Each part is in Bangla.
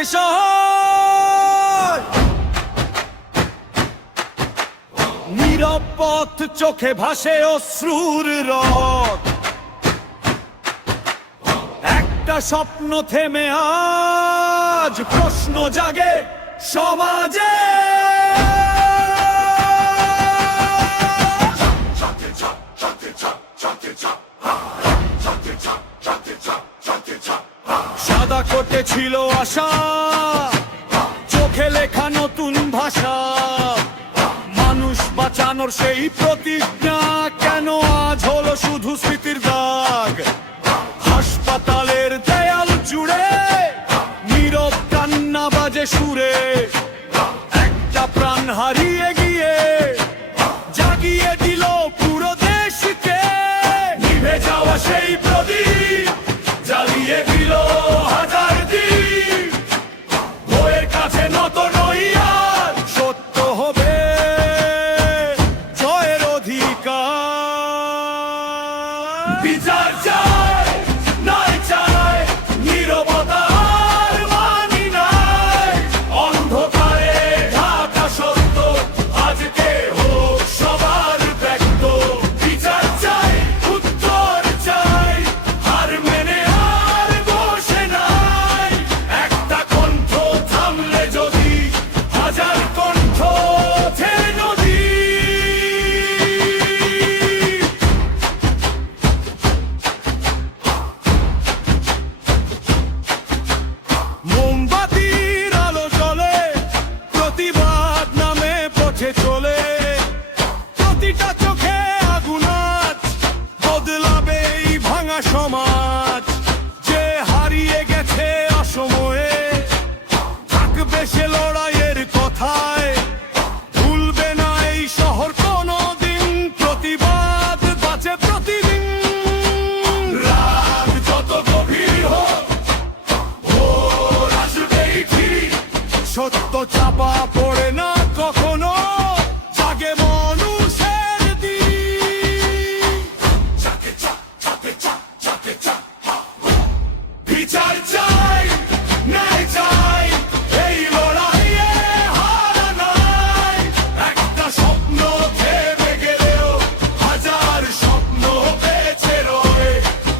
জাগে শহর, নীরব পথ চোখে ভাসে অশ্রুর রথ। একটা স্বপ্ন থেমে আজ প্রশ্ন জাগে সমাজে। সাদা কোটে ছিল আশা, চোখে লেখা নতুন ভাষা, মানুষ বাঁচানোর সেই প্রতিজ্ঞা কেন আজ হলো শুধু স্মৃতির দাগ। হাসপাতালের দেয়াল জুড়ে নীরব কান্না বাজে সুরে, একটা প্রাণ হারিয়ে গিয়ে জাগিয়ে দিল পুরো দেশকে। নিভে যাওয়া সেই প্রদীপ জ্বালিয়ে দিল হাজার দ্বীপ, বইয়ের কাছে নত নই আর, সত্য হবে জয়ের অধিকার। বিচার চাই নাই চাই নীরবতা আর মানি নাই, অন্ধকারে ঢাকা সত্য আজকে হোক সবার ব্যক্ত। বিচার চাই উত্তর চাই, হার মেনে আর বসে নাই, একটা কণ্ঠ থামলে যদি হাজার কণ্ঠ ওঠে নদী। মোমবাতির আলো জ্বলে, প্রতিবাদ নামে পথে চলে, প্রতিটা চোখে আগুন আজ বদলাবে এই ভাঙা সমাজ। যে হারিয়ে গেছে অসময়ে থাকবে সে লড়াইয়ের কথায়, ভুলবে না এই শহর কোনোদিন, প্রতিবাদ বাঁচে প্রতিদিন। রাত যত গভীর হোক ভোর আসবেই ঠিক, সত্য চাপা পড়ে না কখনো, জাগে মানুষের দিক। বিচার চাই ন্যায় চাই, এই লড়াইয়ে হার নাই, একটা স্বপ্ন থেমে গেলেও হাজার স্বপ্ন বেঁচে রয়।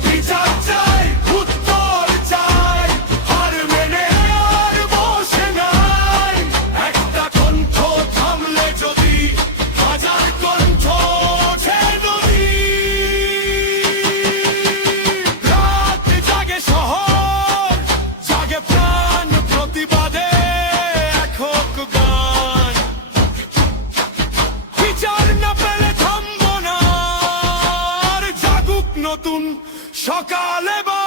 বিচার চাই উত্তর চাই, হার মেনে আর বসে নাই, একটা কণ্ঠ থামলে যদি হাজার কণ্ঠ ওঠে নদী। রাত জাগে শহর, জাগে প্রাণ প্রতিবাদে একক গান। বিচার না পেলে থামবো না, আর জাগুক নতুন সকালে বা